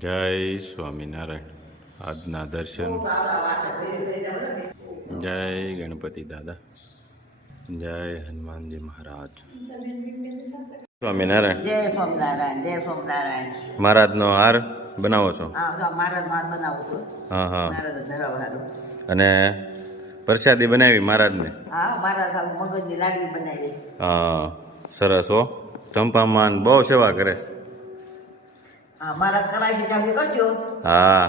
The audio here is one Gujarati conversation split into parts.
જય સ્વામિનારાયણ. આજના દર્શન. જય ગણપતિ દાદા. જય હનુમાનજી મહારાજ. સ્વામિનારાયણ. જય સ્વામિનારાયણ. જય સ્વામિનારાયણ. મહારાજનો હાર બનાવો છો? મહારાજ હાર બનાવું છું. હા હા. મહારાજ ધરાવવાનું. અને પ્રસાદી બનાવી મહારાજને? હા, મહારાજ મગજની લાડવી બનાવી. હા, સરસ હો. ચંપામાં બહુ સેવા કરે છે. હા, મહારાજ કરાય છે ત્યાં કરજો. હા,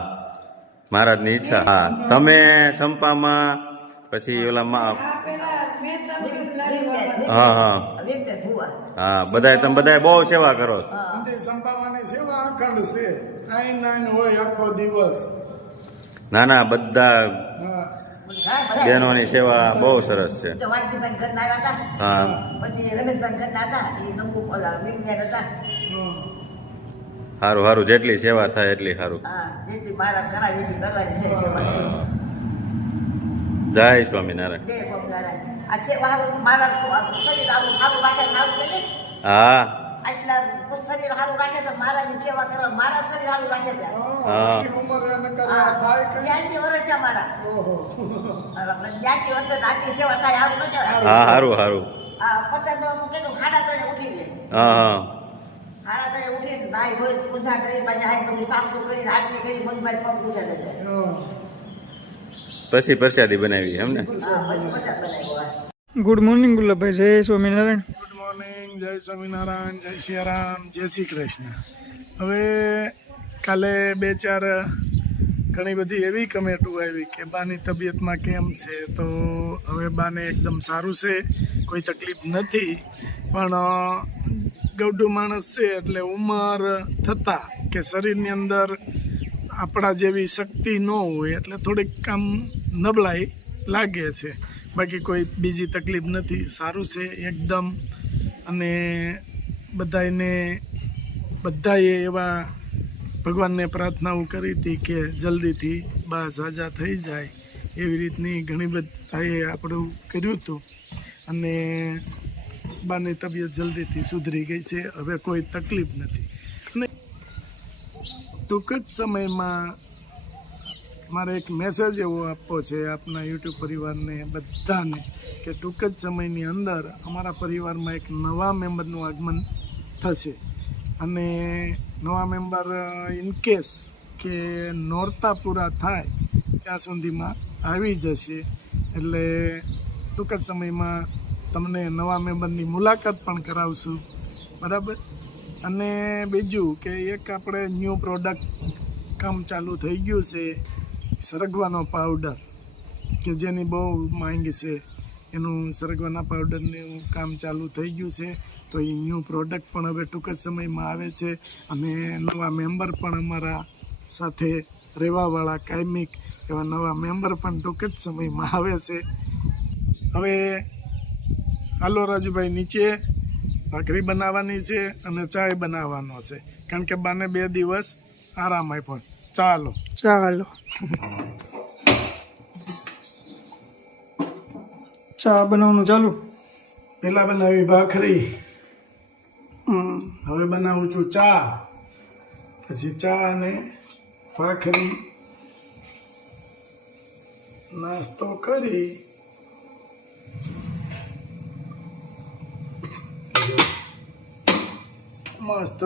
મહારાજની ઈચ્છા. હા, તમે સંપામાં પછી ઓલા હા હા હા, બધાય તમે બધાય બહુ સેવા કરો છો. સંપામાની સેવા અખંડ છે. આઈ નાઈન હોય આખો દિવસ. ના ના, બધા બહેનોની સેવા બહુ સરસ છે. વાલજીભાઈ ઘરના હતા. હા, પછી રમેશભાઈ ઘરના હતા. એ નમુ ઓલા વિજ્ઞાન હતા. સારું સારું, જેટલી સેવા થાય એટલી સારું. હા, જેટલી મહારાજ કરાવે એટલી કરવાની છે સેવા. જય સ્વામિનારાયણ. જય સ્વામિનારાયણ. આ છે મહારાજ શરીર સારું રાખે સારું કરે. હા આટલા શરીર સારું રાખે છે. મહારાજની સેવા કરવા મહારાજ શરીર સારું રાખે છે. હા. ઉંમર એને કરવા થાય કે 82 વર્ષ છે અમારા. 82 વર્ષે આટલી સેવા થાય સારું ન કહેવાય. હા, સારું સારું. હા, 50 હું કીધું 3:30 ઉઠી જાય. હા હા. 3:30 ઉઠીને નાઈ ધોઈ પૂજા કરી પાછા હાથ બધું સાફ કરીને આરતી કરી મનભાઈ પગ પૂજા કરી દે. પછી પ્રસાદી બનાવી એમ ને? હા, પછી પ્રસાદ બનાવ્યો. Good morning Gulabbhai. જય સ્વામિનારાયણ. Good morning. જય સ્વામિનારાયણ. જય સિયારામ. જય શ્રી કૃષ્ણ. હવે કાલે 2-4 ઘણી બધી એવી કમેન્ટો આવી કે બાની તબિયતમાં કેમ છે. તો હવે બાને એકદમ સારું છે, કોઈ તકલીફ નથી. પણ ગૌડું માણસ છે એટલે ઉંમર થતાં કે શરીરની અંદર આપણા જેવી શક્તિ ન હોય એટલે થોડીક કામ નબળાઈ લાગે છે. બાકી કોઈ બીજી તકલીફ નથી, સારું છે એકદમ. અને બધાએ એવા ભગવાનને પ્રાર્થનાઓ કરી હતી કે જલ્દીથી બા સાજા થઈ જાય, એવી રીતની ઘણી બધાએ આપણું કર્યું હતું. અને બાની તબિયત જલ્દીથી સુધરી ગઈ છે, હવે કોઈ તકલીફ નથી. અને ટૂંક જ સમયમાં મારે એક મેસેજ એવો આપવો છે આપના યુટ્યુબ પરિવારને બધાને કે ટૂંક જ સમયની અંદર અમારા પરિવારમાં એક નવા મેમ્બરનું આગમન થશે. અને નવા મેમ્બર ઇનકેસ કે નોરતા પૂરા થાય ત્યાં સુધીમાં આવી જશે. એટલે ટૂંક જ સમયમાં તમને નવા મેમ્બરની મુલાકાત પણ કરાવશું, બરાબર. અને બીજું કે એક આપણે ન્યૂ પ્રોડક્ટ કામ ચાલુ થઈ ગયું છે, સરગવાનો પાવડર, કે જેની બહુ માંગ છે. એનું સરગવાના પાવડરનું કામ ચાલુ થઈ ગયું છે. તો એ ન્યૂ પ્રોડક્ટ પણ હવે ટૂંક જ સમયમાં આવે છે. અને નવા મેમ્બર પણ અમારા સાથે રહેવાવાળા કાયમિક એવા નવા મેમ્બર પણ ટૂંક જ સમયમાં આવે છે. હવે હાલો રાજુભાઈ, નીચે ભાખરી બનાવવાની છે અને ચાય બનાવવાનો છે, કારણ કે બાને 2 દિવસ આરામ આપ્યો. ચાલો ચાલો, ચા બનાવવાનું ચાલુ. પેલા બનાવી ભાખરી, હવે બનાવું છું ચા. પછી ચા અને ભાખરી નાસ્તો કરી મસ્ત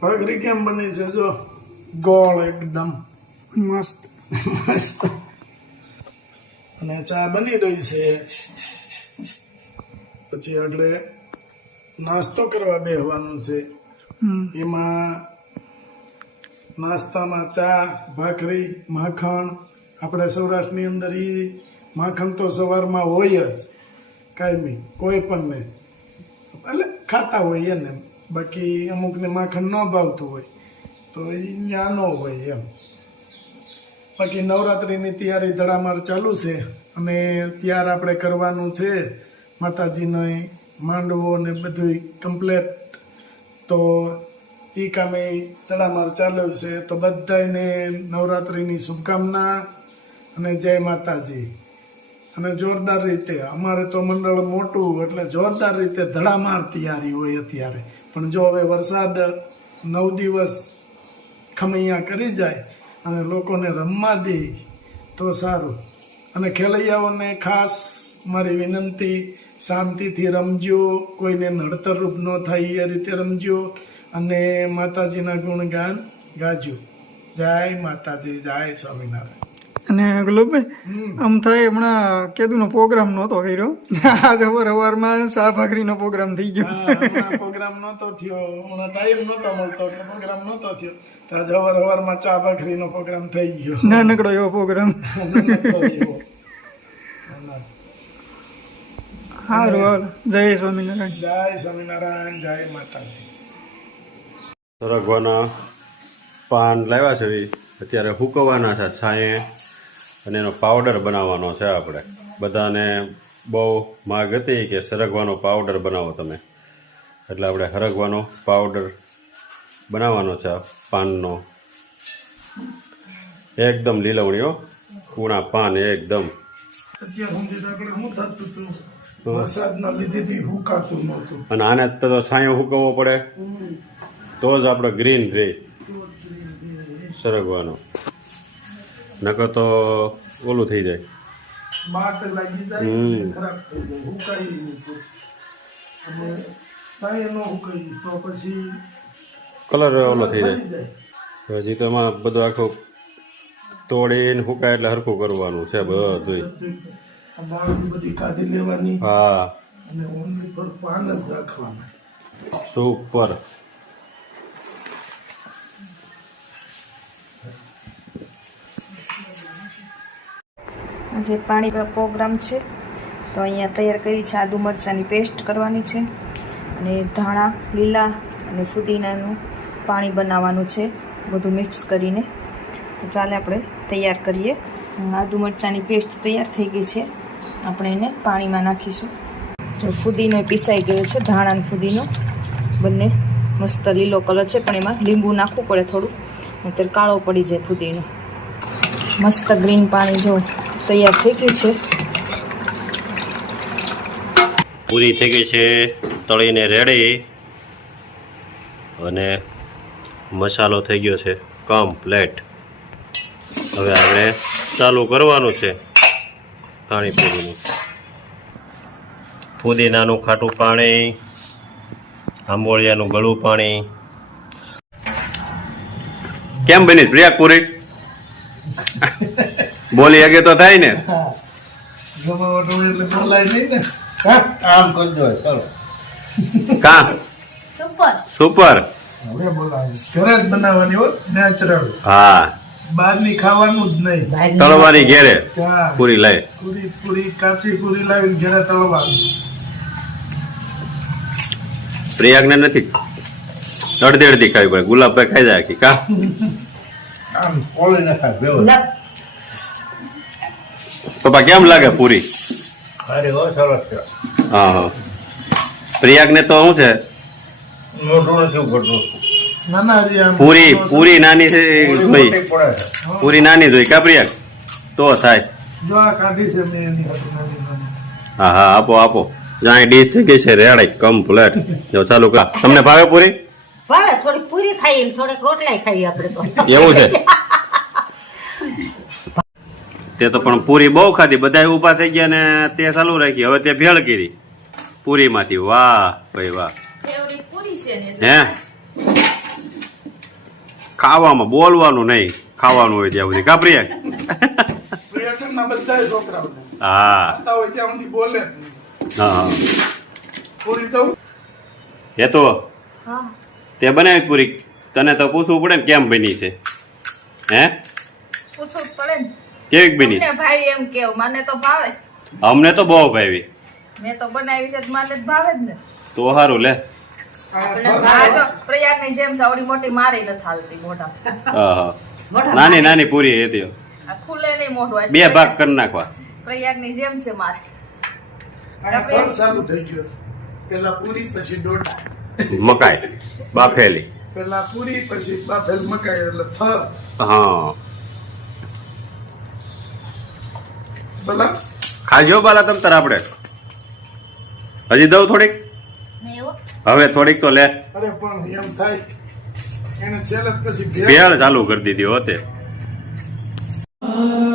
ભાખરી કેમ બની છે જો, ગોળ એકદમ મસ્ત મસ્ત. અને ચા બની રહી છે. પછી આગળ નાસ્તો કરવા બેસવાનું છે. એમાં નાસ્તામાં ચા, ભાખરી, માખણ. આપણે સૌરાષ્ટ્રની અંદર એ માખણ તો સવારમાં હોય જ કાયમી, કોઈ પણ ને એટલે ખાતા હોય એને. બાકી અમુકને માખણ ન ભાવતું હોય તો એ ત્યાં ન હોય એમ. બાકી નવરાત્રિની તૈયારી ધડામાર ચાલુ છે. અને ત્યાર આપણે કરવાનું છે માતાજીનો માંડવો ને બધું કમ્પ્લેટ. તો એ કામે તડામાર ચાલ્યો છે. તો બધાને નવરાત્રિની શુભકામના અને જય માતાજી. અને જોરદાર રીતે અમારે તો મંડળ મોટું એટલે જોરદાર રીતે ધડામાર તૈયારી હોય અત્યારે. પણ જો હવે વરસાદ 9 દિવસ ખમૈયા કરી જાય અને લોકોને રમવા દે તો સારું. અને ખેલૈયાઓને ખાસ મારી વિનંતી, શાંતિથી રમજો, કોઈને નડતરરૂપ ન થાય એ રીતે રમજો અને માતાજીના ગુણગાન ગાજો. જય માતાજી, જય સ્વામિનારાયણ. અને ગુલાબભાઈ આમ થાય હમણાં કેદુનો પ્રોગ્રામ નહોતો કર્યો, આજે સવારમાં શાહ ભાખરીનો પ્રોગ્રામ થઈ ગયો. પ્રોગ્રામ નહોતો થયો, હમણાં ટાઈમ નહોતો મળતો એટલે પ્રોગ્રામ નહોતો થયો. તો આજે સવારમાં ચા ભાખરીનો પ્રોગ્રામ થઈ ગયો. નાનકડો એવો પ્રોગ્રામ. સારું હાલ. જય સ્વામિનારાયણ. જય સ્વામિનારાયણ, જય માતાજી. સરગવાના પાન લાવ્યા છે ઈ અત્યારે હુકવવાના છે છાંયે અને એનો પાવડર બનાવવાનો છે. આપણે બધાને બહુ માગ હતી કે સરગવાનો પાવડર બનાવો તમે, એટલે આપણે સરગવાનો પાવડર બનાવવાનો છે. પાનનો એકદમ લીલવણીઓ કૂણા પાન એકદમ. અત્યાર સુધી તો આપણે શું થતું હતું, વરસાદના લીધેથી હુકાતું નહોતું. અને આને તો છાંયો હુકવવો પડે તો જ આપણે ગ્રીન રહે સરગવાનો, નકર તો ઓલું થઈ જાય, બાટ લાગી જાય, ખરાબ થઈ જાય, હુકાઈ નહીં. અને સાંય ન હુકાઈ તો પછી કલર ઓલો થઈ જાય. હજી તો એમાં બધું આખું તોડીને હુકાય એટલે હરખું કરવાનું છે બધું. બાળની બધી કાઢી લેવાની. હા, અને ઓનલી પર પાન જ રાખવાના. સુપર. આજે પાણી પ્રોગ્રામ છે તો અહીંયા તૈયાર કરી છે. આદુ મરચાંની પેસ્ટ કરવાની છે અને ધાણા લીલા અને ફુદીનાનું પાણી બનાવવાનું છે, બધું મિક્સ કરીને. તો ચાલે આપણે તૈયાર કરીએ. આદુ મરચાંની પેસ્ટ તૈયાર થઈ ગઈ છે, આપણે એને પાણીમાં નાખીશું. જો ફુદીનો પીસાઈ ગયો છે, ધાણા અને ફુદીનો બંને મસ્ત લીલો કલર છે, પણ એમાં લીંબુ નાખવું પડે થોડું, નહીંતર કાળો પડી જાય ફુદીનો. મસ્ત ગ્રીન પાણી જો તૈયાર થઈ ગઈ છે. પૂરી થઈ ગઈ છે, તળીને રેડી, અને મસાલો થઈ ગયો છે કમ્પ્લેટ. હવે આપણે ચાલુ કરવાનું છે પાણીપુરીનું. ફુદીનાનું ખાટું પાણી, આંબોળિયાનું ગળું પાણી. કેમ બની પ્રિયા પૂરી? બોલી અગે તો થાય ને. જમાવટ હોય એટલે બોલાય નહીં ને. આમ કરજો ચલો. કા સુપર. હવે બોલાય ઘરે જ બનાવવાની હો, નેચરલ. હા, બહારની ખાવાનું જ નહીં. તળવાની ઘેરે હા, પૂરી લઈ. પૂરી કાચી પૂરી લાવીને ઘરે તળવાની. પ્રિયાગને નથી અડધી અડધી ખાવી પડે, ગુલાબભાઈ ખાઈ જાય કે કા. આમ ઓળી નખાય બેવ. પપ્પા કેમ લાગે પૂરી? અરે હો સરસ છે. હા હા. પ્રિયાગને તો શું છે, મોઢું નથી ઉપડતું. ના ના, હજી આમ પૂરી નાની છે ઓળી જોઈ, મોટી પડે છે. પૂરી નાની જોઈ કા પ્રિયાગ? તો થાય. જો આ કાઢી છે મેં એની હાથે નાની નાની. હા હા, આપો આપો. જ્યાં ડીશ થઈ ગઈ છે રેડી કમ્પ્લેટ. જો ચાલુ કર. તમને ભાવે પૂરી? ભાવે. થોડી પૂરી ખાઈએ, થોડીક રોટલા ખાઈએ આપણે તો. એવું છે. તે તો પણ પૂરી બહુ ખાધી, બધા ઊભા થઈ ગયા ને તે ચાલુ રાખી. હવે તે ભેળ કરી પૂરીમાંથી. વાહ ભાઈ વાહ. હે, ખાવામાં બોલવાનું નહીં, ખાવાનું હોય ત્યાં સુધી કા પ્રિયા? પ્રિયકરના બધાય છોકરાઓને હા ખાતા હોય ત્યાં સુધી બોલે જ નહીં. હા. પૂરી દઉં? એ તો તે બનાવી પૂરી, તને તો પૂછવું પડે ને કેમ બની છે. હે, પૂછવું પડે ને. કેવી બની? તમને ભાઈ એમ કેવું, મને તો ભાવે. અમને તો બહુ ભાવી. મેં તો બનાવી છે તો મને જ ભાવે જ ને. તો સારું લે. આ જો પ્રયાગની જેમ છે, આવડી મોટી મારી નથી હાલતી મોઢા. હા હા, નાની નાની પૂરી હતી, આ ખુલે નહીં મોઢું. બે ભાગ કરી નાખવા. પ્રયાગની જેમ છે મારી. આ ફળ ચાલુ થઈ ગયો. પેલા પૂરી પછી ડોડા. મકાઈ બાફેલી. પેલા પૂરી પછી બાફેલ મકાઈ એટલે થર હા ભલા ખાજો બાલા તમ તાર આપણે હજી દઉં થોડીક હવે થોડીક તો લે અરે પણ એમ થાય એને છેલ્લે જ પછી ભેળ ચાલુ કરી દીધી હોતે ભેળ